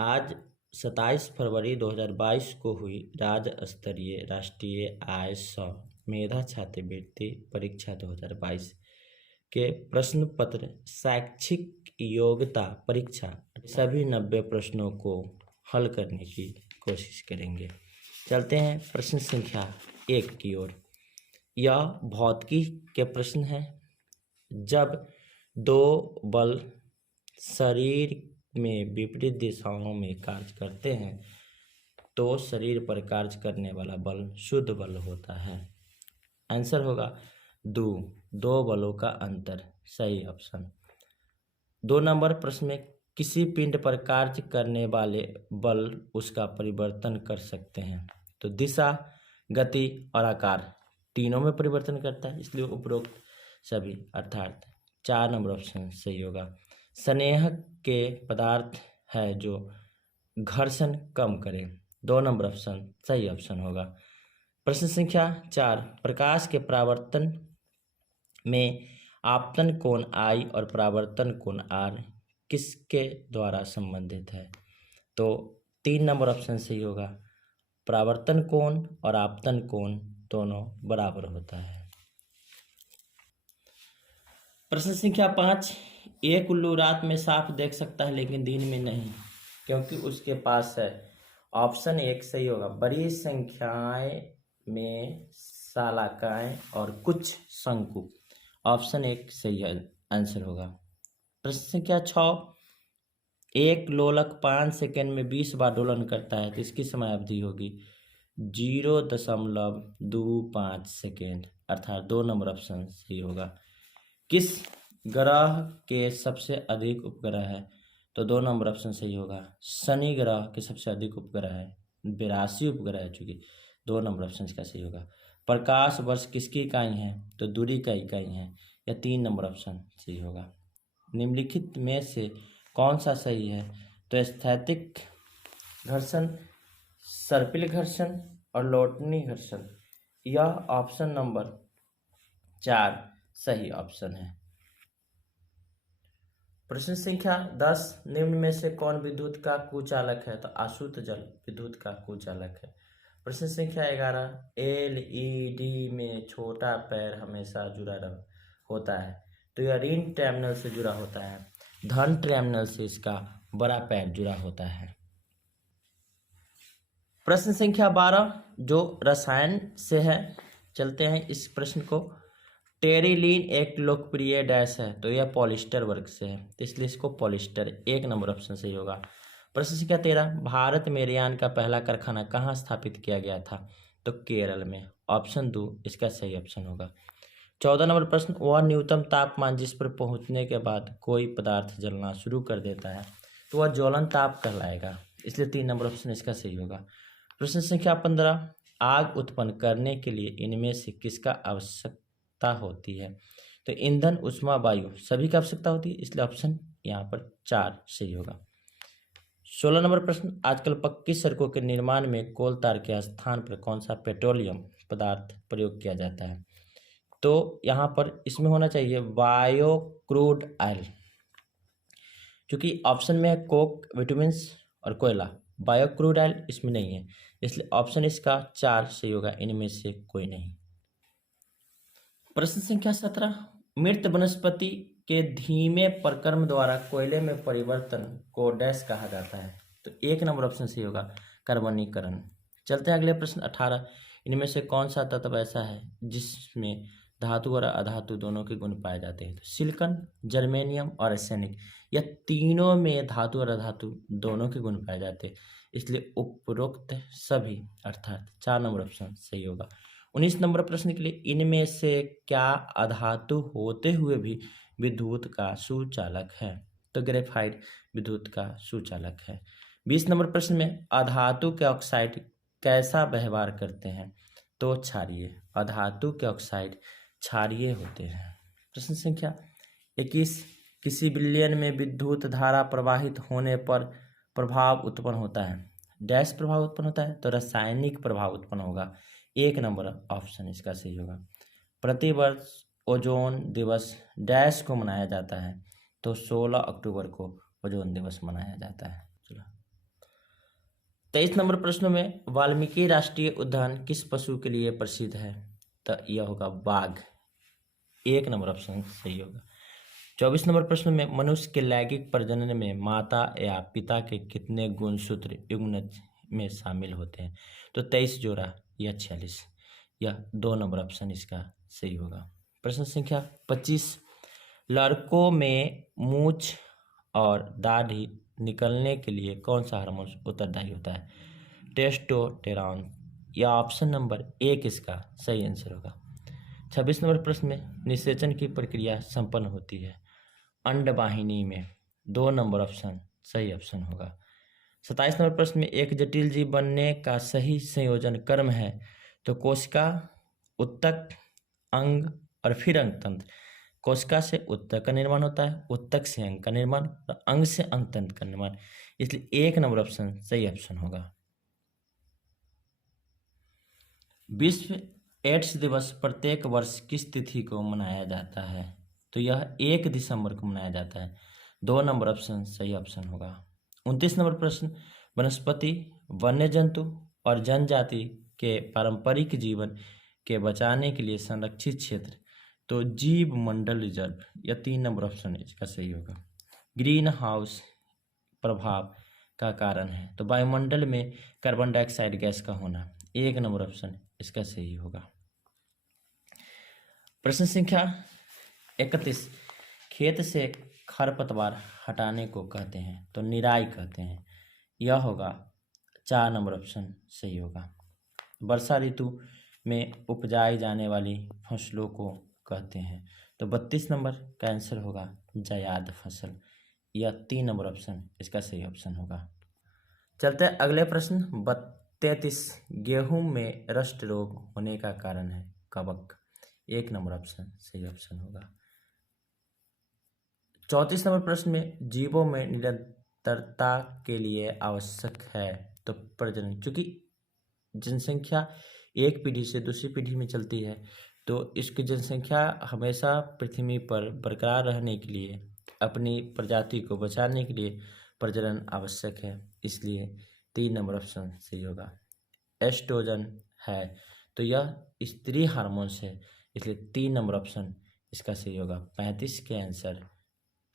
आज 27 फरवरी 2022 को हुई राज्य स्तरीय राष्ट्रीय आय सौ मेधा छात्रवृत्ति परीक्षा 2022 के प्रश्न पत्र शैक्षिक योग्यता परीक्षा सभी 90 प्रश्नों को हल करने की कोशिश करेंगे। चलते हैं प्रश्न संख्या 1 की ओर। यह भौतिकी के प्रश्न है। जब दो बल शरीर में विपरीत दिशाओं में कार्य करते हैं तो शरीर पर कार्य करने वाला बल शुद्ध बल होता है। आंसर होगा दो बलों का अंतर, सही ऑप्शन। 2 नंबर प्रश्न में किसी पिंड पर कार्य करने वाले बल उसका परिवर्तन कर सकते हैं तो दिशा, गति और आकार तीनों में परिवर्तन करता है, इसलिए उपरोक्त सभी अर्थात 4 नंबर ऑप्शन सही होगा। स्नेहक के पदार्थ है जो घर्षण कम करे, 2 नंबर ऑप्शन सही ऑप्शन होगा। प्रश्न संख्या 4, प्रकाश के परावर्तन में आपतन कोण I और परावर्तन कोण R किसके द्वारा संबंधित है तो 3 नंबर ऑप्शन सही होगा। परावर्तन कोण और आपतन कोण दोनों बराबर होता है। प्रश्न संख्या 5, एक उल्लू रात में साफ देख सकता है लेकिन दिन में नहीं, क्योंकि उसके पास है। ऑप्शन 1 सही होगा, बड़ी संख्याएं में शलाकाएं और कुछ शंकु। ऑप्शन 1 सही आंसर होगा। प्रश्न संख्या 6, एक लोलक 5 सेकंड में 20 बार दोलन करता है तो इसकी समय अवधि होगी 0.25 सेकेंड, अर्थात 2 नंबर ऑप्शन सही होगा। किस ग्रह के सबसे अधिक उपग्रह है तो 2 नंबर ऑप्शन सही होगा। शनि ग्रह के सबसे अधिक उपग्रह है, 82 उपग्रह है चूंकि, 2 नंबर ऑप्शन इसका सही होगा। प्रकाश वर्ष किसकी इकाई है तो दूरी का इकाई है, या 3 नंबर ऑप्शन सही होगा। निम्नलिखित में से कौन सा सही है तो स्थैतिक घर्षण, सर्पिल घर्षण और लोटनी घर्षण, यह ऑप्शन नंबर 4 सही ऑप्शन है। प्रश्न संख्या 10, निम्न में से कौन विद्युत का कुचालक है तो आशुत जल विद्युत का कुचालक है। प्रश्न संख्या 11, एलईडी में छोटा पैर हमेशा जुड़ा होता है तो यह ऋण टर्मिनल से जुड़ा होता है, धन टर्मिनल से इसका बड़ा पैर जुड़ा होता है। प्रश्न संख्या 12 जो रसायन से है, चलते हैं इस प्रश्न को। टेरिलीन एक लोकप्रिय डैश है तो यह पॉलिस्टर वर्ग से है, तो इसलिए इसको पॉलिस्टर 1 नंबर ऑप्शन सही होगा। प्रश्न संख्या 13, भारत में रेयान का पहला कारखाना कहाँ स्थापित किया गया था तो केरल में, ऑप्शन 2 इसका सही ऑप्शन होगा। 14 नंबर प्रश्न, वह न्यूनतम तापमान जिस पर पहुंचने के बाद कोई पदार्थ जलना शुरू कर देता है तो वह ज्वलन ताप कहलाएगा, इसलिए 3 नंबर ऑप्शन इसका सही होगा। प्रश्न संख्या 15, आग उत्पन्न करने के लिए इनमें से किसका आवश्यकता होती है तो ईंधन, ऊष्मा, वायु सभी की आवश्यकता होती है, इसलिए ऑप्शन यहाँ पर 4 सही होगा। 16 नंबर प्रश्न, आजकल पक्की सड़कों के निर्माण में कोल तार के स्थान पर कौन सा पेट्रोलियम पदार्थ प्रयोग किया जाता है तो यहाँ पर इसमें होना चाहिए बायो क्रूड ऑयल, क्योंकि ऑप्शन में है कोक, विटामिन और कोयला, बायो क्रूड ऑयल इसमें नहीं है, इसलिए ऑप्शन इसका 4 सही होगा, इनमें से कोई नहीं। प्रश्न संख्या 17, मृत वनस्पति के धीमे प्रक्रम द्वारा कोयले में परिवर्तन को डैश कहा जाता है तो 1 नंबर ऑप्शन सही होगा, कार्बनीकरण। चलते हैं अगले प्रश्न 18, इनमें से कौन सा तत्व ऐसा है जिसमें धातु और अधातु दोनों के गुण पाए जाते हैं तो सिलिकॉन, जर्मेनियम और आर्सेनिक, यह तीनों में धातु और अधातु दोनों के गुण पाए जाते हैं, इसलिए उपरोक्त सभी अर्थात 4 नंबर ऑप्शन सही होगा। 19 नंबर प्रश्न के लिए, इनमें से क्या अधातु होते हुए भी विद्युत का सुचालक है तो ग्रेफाइट विद्युत का सुचालक है। 20 नंबर प्रश्न में, अधातु के ऑक्साइड कैसा व्यवहार करते हैं तो क्षारीय, अधातु के ऑक्साइड क्षारीय होते हैं। प्रश्न संख्या 21, किसी विलयन में विद्युत धारा प्रवाहित होने पर प्रभाव उत्पन्न होता है, डैश प्रभाव उत्पन्न होता है तो रासायनिक प्रभाव उत्पन्न होगा, 1 नंबर ऑप्शन इसका सही होगा। प्रतिवर्ष ओजोन दिवस डैश को मनाया जाता है तो 16 अक्टूबर को ओजोन दिवस मनाया जाता है। चलो 23 नंबर प्रश्न में वाल्मीकि राष्ट्रीय उद्यान किस पशु के लिए प्रसिद्ध है? तो यह होगा बाघ। 1 नंबर ऑप्शन सही होगा। 24 नंबर प्रश्न में मनुष्य के लैंगिक प्रजनन में माता या पिता के कितने गुणसूत्र युग्मज में शामिल होते हैं? तो 23 जोड़ा या 46, यह 2 नंबर ऑप्शन इसका सही होगा। प्रश्न संख्या 25, लड़कों में मूछ और दाढ़ी निकलने के लिए कौन सा हार्मोन उत्तरदायी होता है? टेस्टोस्टेरोन, या ऑप्शन नंबर 1 इसका सही आंसर होगा। 26 नंबर प्रश्न में निषेचन की प्रक्रिया संपन्न होती है अंडवाहिनी में? 2 नंबर ऑप्शन सही ऑप्शन होगा। 27 नंबर प्रश्न में एक जटिल जीव बनने का सही संयोजन कर्म है? तो कोशिका, उत्तक, अंग और फिर अंगतंत्र। कोशिका से उत्तक का निर्माण होता है, उत्तक से अंग का निर्माण और अंग से अंगतंत्र का निर्माण, इसलिए 1 नंबर ऑप्शन सही ऑप्शन होगा। विश्व एड्स दिवस प्रत्येक वर्ष किस तिथि को मनाया जाता है? तो यह 1 दिसंबर को मनाया जाता है। 2 नंबर ऑप्शन सही ऑप्शन होगा। 29 नंबर प्रश्न, वनस्पति, वन्य जंतु और जनजाति के पारंपरिक जीवन के बचाने के लिए संरक्षित क्षेत्र, तो जीव मंडल रिजर्व, या 3 नंबर ऑप्शन इसका सही होगा। ग्रीन हाउस प्रभाव का कारण है? तो वायुमंडल में कार्बन डाइऑक्साइड गैस का होना, 1 नंबर ऑप्शन इसका सही होगा। प्रश्न संख्या 31, खेत से खरपतवार हटाने को कहते हैं? तो निराई कहते हैं, यह होगा 4 नंबर ऑप्शन सही होगा। वर्षा ऋतु में उपजाई जाने वाली फसलों को कहते हैं? तो 32 नंबर का आंसर होगा जायद फसल, यह 3 नंबर ऑप्शन इसका सही ऑप्शन होगा। चलते हैं अगले प्रश्न 33, गेहूं में रस्ट रोग होने का कारण है? कवक, 1 नंबर ऑप्शन सही ऑप्शन होगा। 34 नंबर प्रश्न में जीवों में निरंतरता के लिए आवश्यक है? तो प्रजनन, चूंकि जनसंख्या एक पीढ़ी से दूसरी पीढ़ी में चलती है, तो इसकी जनसंख्या हमेशा पृथ्वी पर बरकरार रहने के लिए, अपनी प्रजाति को बचाने के लिए प्रजनन आवश्यक है, इसलिए 3 नंबर ऑप्शन सही होगा। एस्ट्रोजन है, तो यह स्त्री हार्मोन्स है, इसलिए 3 नंबर ऑप्शन इसका सही होगा। 35 के आंसर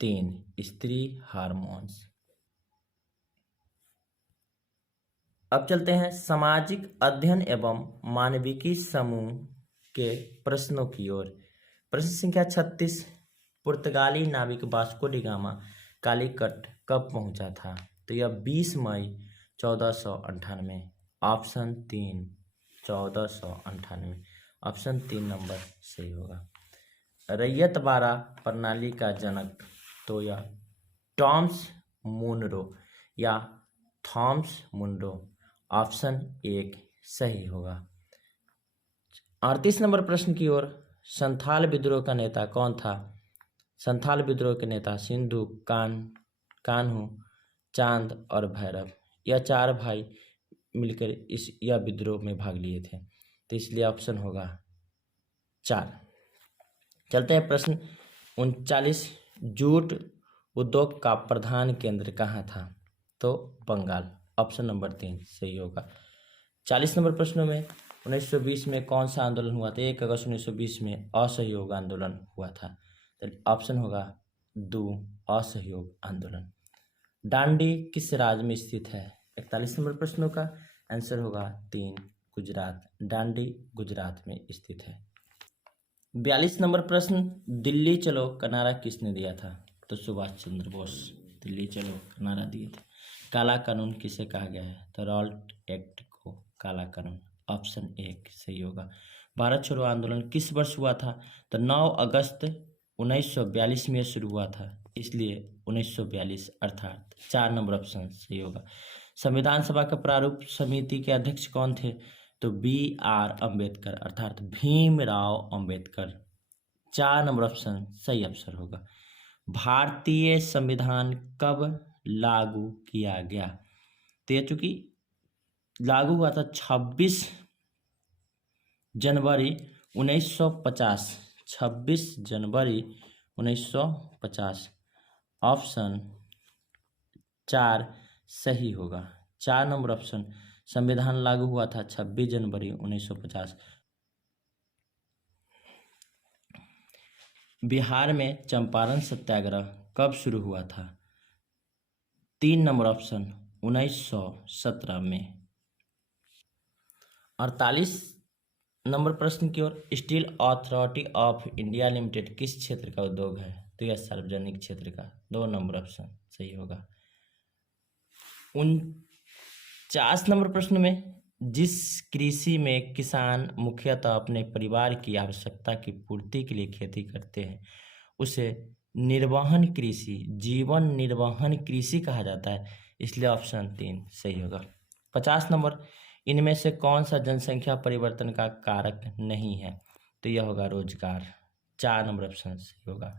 3, स्त्री हार्मोन्स। अब चलते हैं सामाजिक अध्ययन एवं मानविकी समूह के प्रश्नों की ओर। प्रश्न संख्या 36, पुर्तगाली नाविक वास्को डी गामा कालीकट कब पहुंचा था? तो यह 20 मई 1498, ऑप्शन 3 1498, ऑप्शन 3 नंबर सही होगा। रैयत बाड़ा प्रणाली का जनक, तो यह टॉमस मुनरो या थॉमस मुनरो, ऑप्शन 1 सही होगा। 38 नंबर प्रश्न की ओर, संथाल विद्रोह का नेता कौन था? संथाल विद्रोह के नेता सिंधु, कान्हू, चांद और भैरव, यह 4 भाई मिलकर यह विद्रोह में भाग लिए थे, तो इसलिए ऑप्शन होगा 4। चलते हैं प्रश्न 39, जूट उद्योग का प्रधान केंद्र कहाँ था? तो बंगाल, ऑप्शन नंबर 3 सही होगा। 40 नंबर प्रश्नों में 1920 में कौन सा आंदोलन हुआ था? 1 अगस्त 1920 में असहयोग आंदोलन हुआ था, तो ऑप्शन होगा 2 असहयोग आंदोलन। डांडी किस राज्य में स्थित है? 41 नंबर प्रश्नों का आंसर होगा 3 गुजरात, डांडी गुजरात में स्थित है। 42 नंबर प्रश्न, दिल्ली चलो का नारा किसने दिया था? तो सुभाष चंद्र बोस दिल्ली चलो का नारा दिए थे। काला कानून किसे कहा गया है? तो रॉल्ट एक्ट को काला कानून, ऑप्शन 1 सही होगा। भारत छोड़ो आंदोलन किस वर्ष हुआ था? तो 9 अगस्त 1942 में शुरू हुआ था, इसलिए 1942 अर्थात 4 नंबर ऑप्शन सही होगा। संविधान सभा का प्रारूप समिति के अध्यक्ष कौन थे? तो BR अम्बेडकर अर्थात भीमराव अम्बेडकर, 4 नंबर ऑप्शन सही ऑप्शन होगा। भारतीय संविधान कब लागू किया गया? तो ये चूंकि लागू हुआ था 26 जनवरी 1950, 26 जनवरी 1950, ऑप्शन 4 सही होगा। 4 नंबर ऑप्शन, संविधान लागू हुआ था 26 जनवरी 1950। बिहार में चंपारण सत्याग्रह कब शुरू हुआ था? 3 नंबर ऑप्शन, 1917 में। 48 नंबर प्रश्न की ओर, Steel Authority of India Limited किस क्षेत्र का उद्योग है? तो यह सार्वजनिक क्षेत्र का। 2 नंबर ऑप्शन सही होगा। 49 नंबर प्रश्न में, जिस कृषि में किसान मुख्यतः अपने परिवार की आवश्यकता की पूर्ति के लिए खेती करते हैं उसे निर्वहन कृषि, जीवन निर्वहन कृषि कहा जाता है, इसलिए ऑप्शन 3 सही होगा। 50 नंबर, इनमें से कौन सा जनसंख्या परिवर्तन का कारक नहीं है? तो यह होगा रोजगार। 4 नंबर ऑप्शन सही होगा।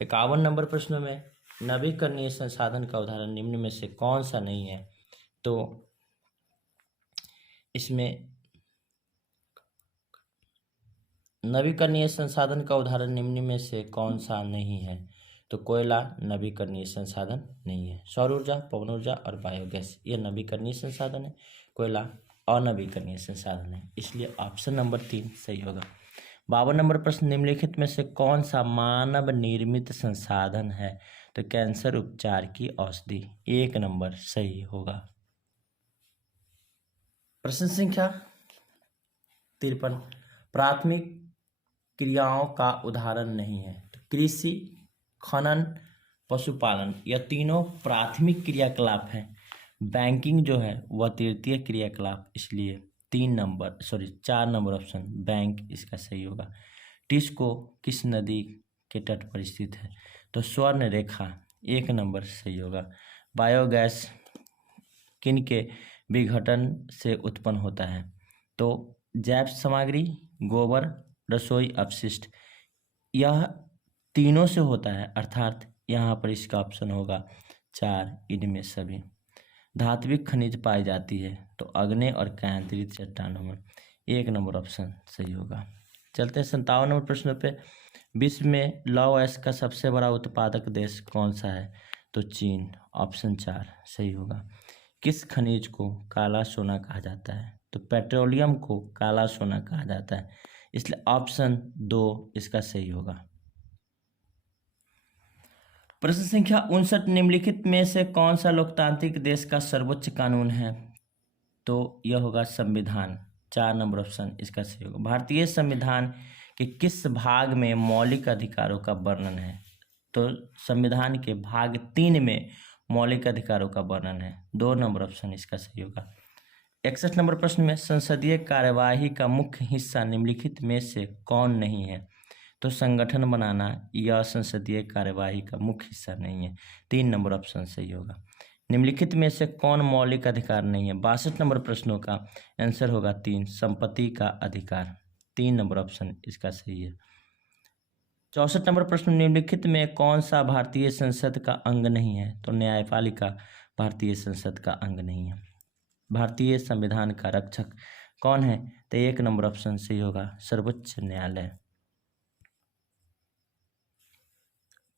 51 नंबर प्रश्न में, नवीकरणीय संसाधन का उदाहरण निम्न में से कौन सा नहीं है? तो इसमें नवीकरणीय संसाधन का उदाहरण निम्न में से कौन सा नहीं है? तो कोयला नवीकरणीय संसाधन नहीं है। सौर ऊर्जा, पवन ऊर्जा और बायोगैस ये नवीकरणीय संसाधन है, कोयला अनवीकरणीय संसाधन है, इसलिए ऑप्शन नंबर 3 सही होगा। 52 नंबर प्रश्न, निम्नलिखित में से कौन सा मानव निर्मित संसाधन है? तो कैंसर उपचार की औषधि। 1 नंबर सही होगा। प्रश्न संख्या 53, प्राथमिक क्रियाओं का उदाहरण नहीं है? तो कृषि, खनन, पशुपालन यह तीनों प्राथमिक क्रियाकलाप हैं। बैंकिंग जो है वह तृतीय क्रियाकलाप, इसलिए 4 नंबर ऑप्शन बैंक इसका सही होगा। टिस्को किस नदी के तट पर स्थित है? तो स्वर्ण रेखा। 1 नंबर सही होगा। बायोगैस किन के विघटन से उत्पन्न होता है? तो जैव सामग्री, गोबर, रसोई अपशिष्ट यह तीनों से होता है, अर्थात यहाँ पर इसका ऑप्शन होगा 4 इनमें सभी। धात्विक खनिज पाई जाती है तो अग्नि और कायांतरित चट्टानों में। 1 नंबर ऑप्शन सही होगा। चलते हैं 57 नंबर प्रश्न पे, विश्व में लौह अयस्क का सबसे बड़ा उत्पादक देश कौन सा है? तो चीन। ऑप्शन 4 सही होगा। किस खनिज को काला सोना कहा जाता है? तो पेट्रोलियम को काला सोना कहा जाता है, इसलिए ऑप्शन 2 इसका सही होगा। प्रश्न संख्या 59, निम्नलिखित में से कौन सा लोकतांत्रिक देश का सर्वोच्च कानून है? तो यह होगा संविधान। 4 नंबर ऑप्शन इसका सही होगा। भारतीय संविधान के किस भाग में मौलिक अधिकारों का वर्णन है? तो संविधान के भाग 3 में मौलिक अधिकारों का वर्णन है। 2 नंबर ऑप्शन इसका सही होगा। 61 नंबर प्रश्न में, संसदीय कार्यवाही का मुख्य हिस्सा निम्नलिखित में से कौन नहीं है? तो संगठन बनाना यह संसदीय कार्यवाही का मुख्य हिस्सा नहीं है। 3 नंबर ऑप्शन सही होगा। निम्नलिखित में से कौन मौलिक अधिकार नहीं है? 62 नंबर प्रश्नों का आंसर होगा 3, संपत्ति का अधिकार। 3 नंबर ऑप्शन इसका सही है। 64 नंबर प्रश्न, निम्नलिखित में कौन सा भारतीय संसद का अंग नहीं है? तो न्यायपालिका भारतीय संसद का अंग नहीं है। भारतीय संविधान का रक्षक कौन है? तो 1 नंबर ऑप्शन सही होगा, सर्वोच्च न्यायालय।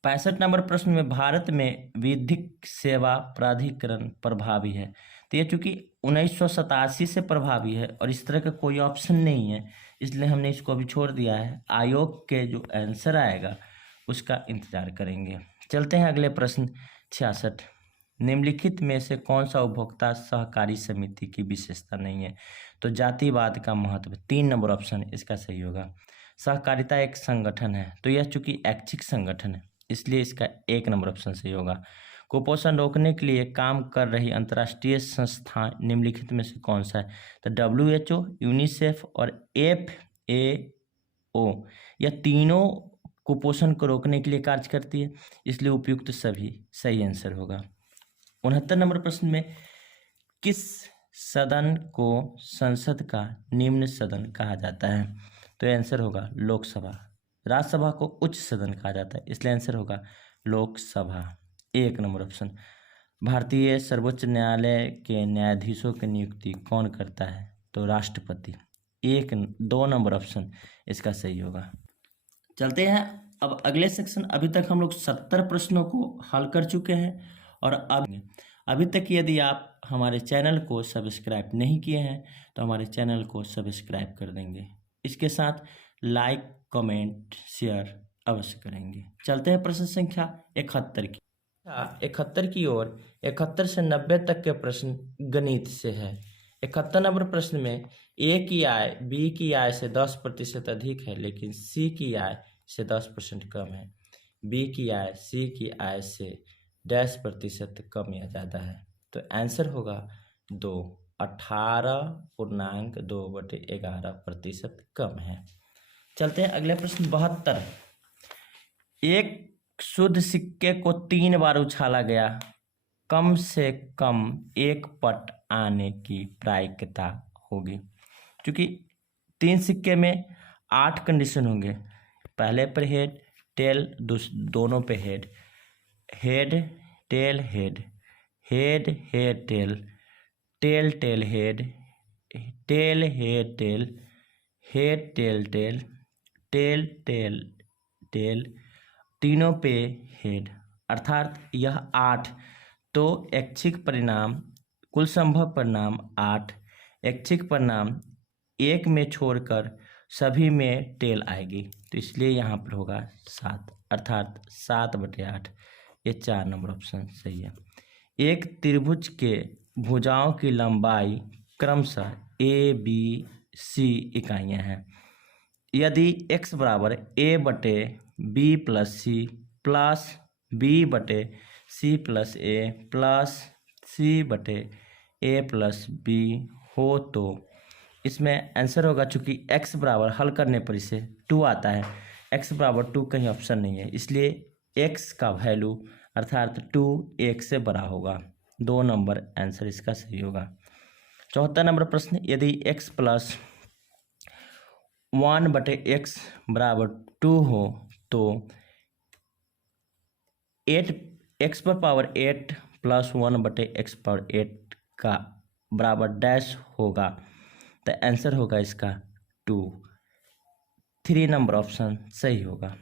65 नंबर प्रश्न में, भारत में विधिक सेवा प्राधिकरण प्रभावी है? तो ये चूंकि 1987 से प्रभावी है और इस तरह का कोई ऑप्शन नहीं है, इसलिए हमने इसको अभी छोड़ दिया है। आयोग के जो आंसर आएगा उसका इंतजार करेंगे। चलते हैं अगले प्रश्न 66, निम्नलिखित में से कौन सा उपभोक्ता सहकारी समिति की विशेषता नहीं है? तो जातिवाद का महत्व। 3 नंबर ऑप्शन इसका सही होगा। सहकारिता एक संगठन है, तो यह चूंकि ऐच्छिक संगठन है इसलिए इसका 1 नंबर ऑप्शन सही होगा। कुपोषण रोकने के लिए काम कर रही अंतर्राष्ट्रीय संस्था निम्नलिखित में से कौन सा है? तो WHO, यूनिसेफ और FAO यह तीनों कुपोषण को रोकने के लिए कार्य करती है, इसलिए उपयुक्त सभी सही आंसर होगा। 69 नंबर प्रश्न में, किस सदन को संसद का निम्न सदन कहा जाता है? तो आंसर होगा लोकसभा। राज्यसभा को उच्च सदन कहा जाता है, इसलिए आंसर होगा लोकसभा। 1 number option. भारतीय सर्वोच्च न्यायालय के न्यायाधीशों की नियुक्ति कौन करता है? तो राष्ट्रपति। 2 नंबर ऑप्शन इसका सही होगा। चलते हैं अब अगले सेक्शन। अभी तक हम लोग 70 प्रश्नों को हल कर चुके हैं और अभी तक यदि आप हमारे चैनल को सब्सक्राइब नहीं किए हैं तो हमारे चैनल को सब्सक्राइब कर देंगे। इसके साथ लाइक, कमेंट, शेयर अवश्य करेंगे। चलते हैं प्रश्न संख्या 71 की। 71 की ओर 71 से 90 तक के प्रश्न गणित से है। 71 नंबर प्रश्न में ए की आय बी की आय से 10% अधिक है, लेकिन सी की आय से 10% कम है। बी की आय सी की आय से 10% कम या ज़्यादा है। तो आंसर होगा 2, 18.2/11% कम है। चलते हैं अगले प्रश्न 72। एक शुद्ध सिक्के को 3 बार उछाला गया, कम से कम एक पट आने की प्रायिकता होगी। क्योंकि 3 सिक्के में 8 कंडीशन होंगे। पहले पर हेड टेल, दोनों पे head, head tail head, head head tail, tail tail head, tail head tail, head tail tail, tail tail tail, तीनों पे हेड, अर्थात यह 8। तो ऐच्छिक परिणाम, कुल संभव परिणाम 8, ऐच्छिक परिणाम 1 में छोड़कर सभी में टेल आएगी, तो इसलिए यहाँ पर होगा 7, अर्थात 7/8। ये 4 नंबर ऑप्शन सही है। एक त्रिभुज के भुजाओं की लंबाई क्रमशः ए बी सी इकाइयाँ हैं। यदि x बराबर a/b+c plus b/c+a plus c/a+b हो तो इसमें आंसर होगा, चूंकि x बराबर हल करने पर इसे 2 आता है, x बराबर 2 कहीं ऑप्शन नहीं है, इसलिए x का वैल्यू अर्थात 2 1 से बड़ा होगा। 2 नंबर आंसर इसका सही होगा। 74 नंबर प्रश्न, यदि x + 1/x बराबर 2 हो तो 8x⁸ प्लस 1/x⁸ का बराबर डैश होगा, तो आंसर होगा इसका 2। 3 नंबर ऑप्शन सही होगा।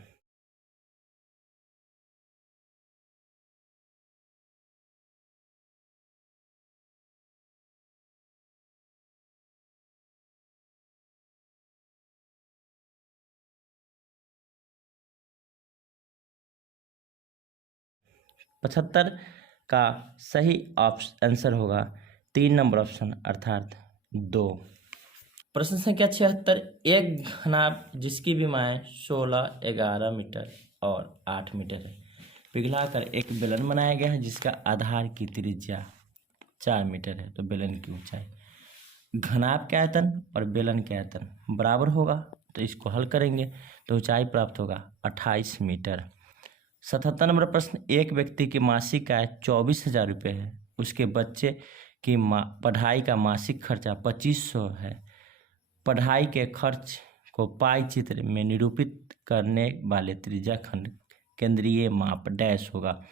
पचहत्तर का सही आंसर होगा 3 नंबर ऑप्शन अर्थात 2। प्रश्न संख्या 76। एक घनाभ जिसकी विमाएँ 16, 11 मीटर और 8 मीटर है, पिघलाकर एक बेलन बनाया गया है जिसका आधार की त्रिज्या 4 मीटर है। तो बेलन की ऊंचाई, घनाभ के आयतन और बेलन के आयतन बराबर होगा, तो इसको हल करेंगे तो ऊंचाई प्राप्त होगा 28 मीटर। 77 नंबर प्रश्न, एक व्यक्ति की मासिक आय 24,000 रुपये है, उसके बच्चे की पढ़ाई का मासिक खर्चा 2500 है। पढ़ाई के खर्च को पाई चित्र में निरूपित करने वाले त्रिज्या खंड केंद्रीय माप डैश होगा।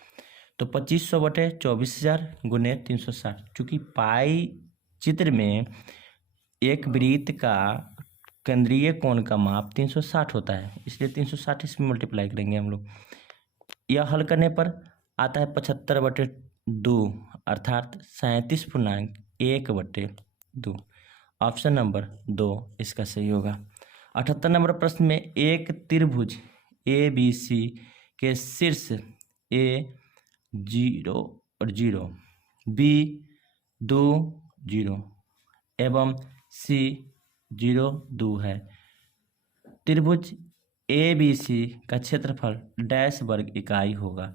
तो 2500/24,000 गुने 360, चूँकि पाई चित्र में एक वृत्त का केंद्रीय कोण का माप 360 होता है, इसलिए 360 इसमें मल्टीप्लाई करेंगे हम लोग। यह हल करने पर आता है 75/2 अर्थात 37.1/2। ऑप्शन नंबर 2 इसका सही होगा। 78 नंबर प्रश्न में एक त्रिभुज ABC के शीर्ष A 0 और 0, B 2 0 एवं C 0 2 है। त्रिभुज ABC का क्षेत्रफल डैश वर्ग इकाई होगा।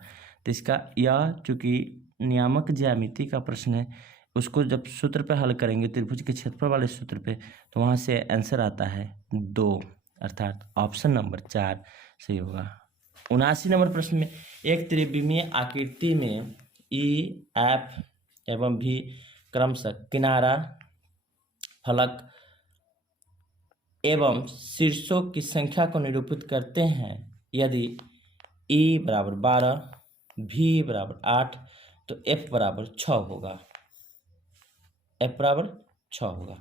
तो इसका यह चूँकि नियामक ज्यामिति का प्रश्न है, उसको जब सूत्र पे हल करेंगे त्रिभुज के क्षेत्रफल वाले सूत्र पे, तो वहाँ से आंसर आता है 2 अर्थात ऑप्शन नंबर 4 सही होगा। 79 नंबर प्रश्न में एक त्रिविमीय आकृति में EF एवं V क्रमशः किनारा, फलक एवं शीर्षों की संख्या को निरूपित करते हैं। यदि E बराबर 12, V बराबर 8 तो F बराबर 6 होगा। F बराबर 6 होगा।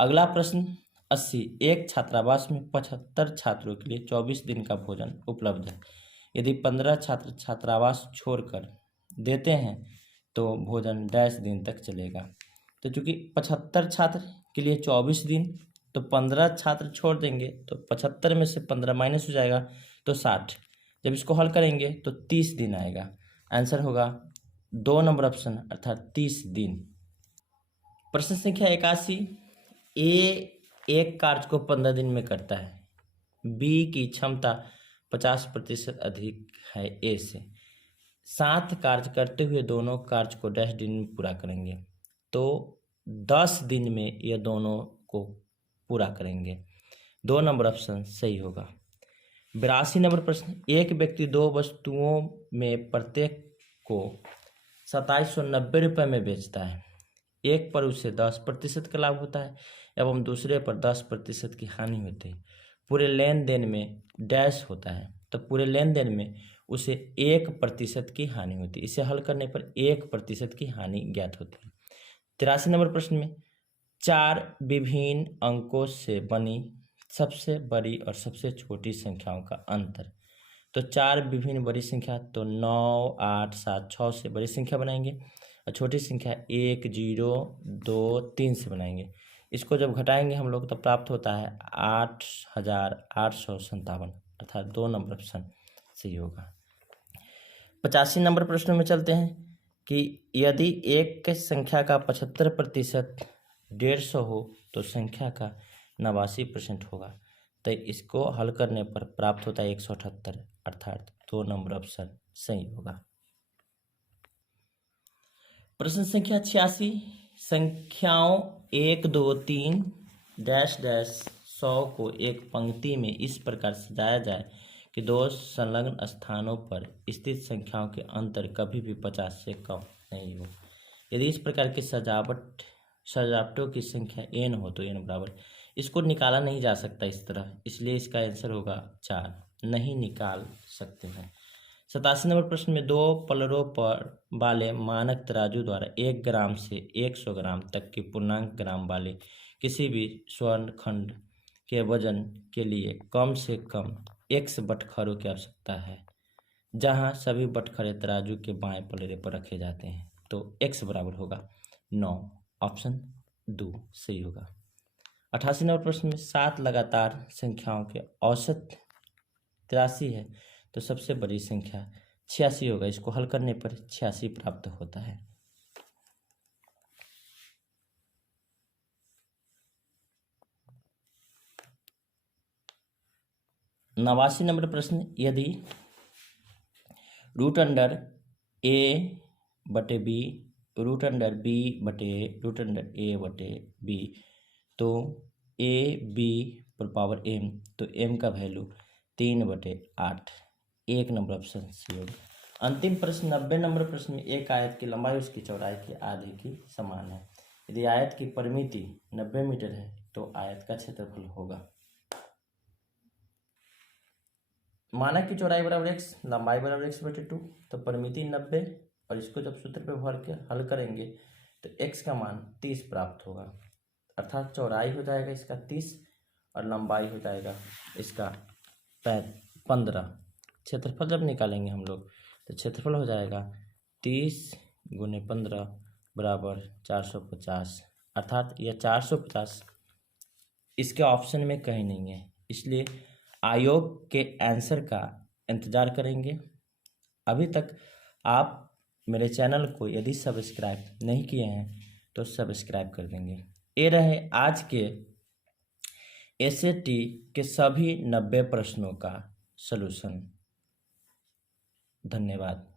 अगला प्रश्न 80। एक छात्रावास में 75 छात्रों के लिए 24 दिन का भोजन उपलब्ध है। यदि 15 छात्र छात्रावास छोड़कर देते हैं तो भोजन डैश दिन तक चलेगा। तो चूँकि 75 छात्र के लिए 24 दिन, तो 15 छात्र छोड़ देंगे तो 75 में से 15 माइनस हो जाएगा तो 60। जब इसको हल करेंगे तो 30 दिन आएगा। आंसर होगा 2 नंबर ऑप्शन अर्थात 30 दिन। प्रश्न संख्या 81, ए एक कार्य को 15 दिन में करता है, बी की क्षमता 50% अधिक है ए से। 7 कार्य करते हुए दोनों कार्य को डैश दिन में पूरा करेंगे, तो 10 दिन में ये दोनों को पूरा करेंगे। 2 नंबर ऑप्शन सही होगा। 82 नंबर प्रश्न, एक व्यक्ति 2 वस्तुओं में प्रत्येक को 2790 रुपये में बेचता है। एक पर उसे 10% का लाभ होता है एवं दूसरे पर 10% की हानि होती है। पूरे लेन देन में डैश होता है, तो पूरे लेन देन में उसे 1% की हानि होती है। इसे हल करने पर 1% की हानि ज्ञात होती है। 83 नंबर प्रश्न में 4 विभिन्न अंकों से बनी सबसे बड़ी और सबसे छोटी संख्याओं का अंतर। तो 4 विभिन्न बड़ी संख्या, तो 9, 8, 7, 6 से बड़ी संख्या बनाएंगे और छोटी संख्या 1, 0, 2, 3 से बनाएंगे। इसको जब घटाएंगे हम लोग तो प्राप्त होता है 8857, अर्थात 2 नंबर ऑप्शन सही होगा। 85 नंबर प्रश्न में चलते हैं कि यदि एक संख्या का 75% 150 हो तो संख्या का 89% होगा। तो इसको हल करने पर प्राप्त होता है 178, अर्थात 2 नंबर ऑप्शन सही होगा। प्रश्न संख्या 86, संख्याओं 1, 2, 3 डैश डैश 100 को एक पंक्ति में इस प्रकार सजाया जाए कि 2 संलग्न स्थानों पर स्थित संख्याओं के अंतर कभी भी 50 से कम नहीं हो। यदि इस प्रकार की सजावटों की संख्या n हो तो n बराबर, इसको निकाला नहीं जा सकता इस तरह, इसलिए इसका आंसर होगा 4, नहीं निकाल सकते हैं। 87 नंबर प्रश्न में 2 पलरों पर वाले मानक तराजू द्वारा 1 ग्राम से 100 ग्राम तक के पूर्णांक ग्राम वाले किसी भी स्वर्णखंड के वजन के लिए कम से कम x बटखरों की आवश्यकता है, जहां सभी बटखरे तराजू के बाएं पलड़े पर रखे जाते हैं। तो x बराबर होगा 9, ऑप्शन 2 सही होगा। 88 नंबर प्रश्न में 7 लगातार संख्याओं के औसत 83 है, तो सबसे बड़ी संख्या 86 होगा। इसको हल करने पर 86 प्राप्त होता है। नवासी नंबर प्रश्न, यदि रूट अंडर a बटे b, रूट अंडर b बटे रूट अंडर a बटे b, तो a b पर पावर m, तो m का वैल्यू 3/8, 1 नंबर ऑप्शन सी होगा। अंतिम प्रश्न 90 नंबर प्रश्न में एक आयत की लंबाई उसकी चौड़ाई के आधे की समान है। यदि आयत की परिमिति 90 मीटर है तो आयत का क्षेत्रफल होगा। मानक की चौड़ाई बराबर x, लंबाई बराबर x/2, तो परिमिति 90 और इसको जब सूत्र पे भर के हल करेंगे तो x का मान 30 प्राप्त होगा, अर्थात चौड़ाई हो जाएगा इसका 30 और लंबाई हो जाएगा इसका 15। क्षेत्रफल जब निकालेंगे हम लोग तो क्षेत्रफल हो जाएगा 30 × 15 बराबर 450, अर्थात यह 450 इसके ऑप्शन में कहीं नहीं है, इसलिए आयोग के आंसर का इंतज़ार करेंगे। अभी तक आप मेरे चैनल को यदि सब्सक्राइब नहीं किए हैं तो सब्सक्राइब कर देंगे। ये रहे आज के SAT के सभी 90 प्रश्नों का सलूशन। धन्यवाद।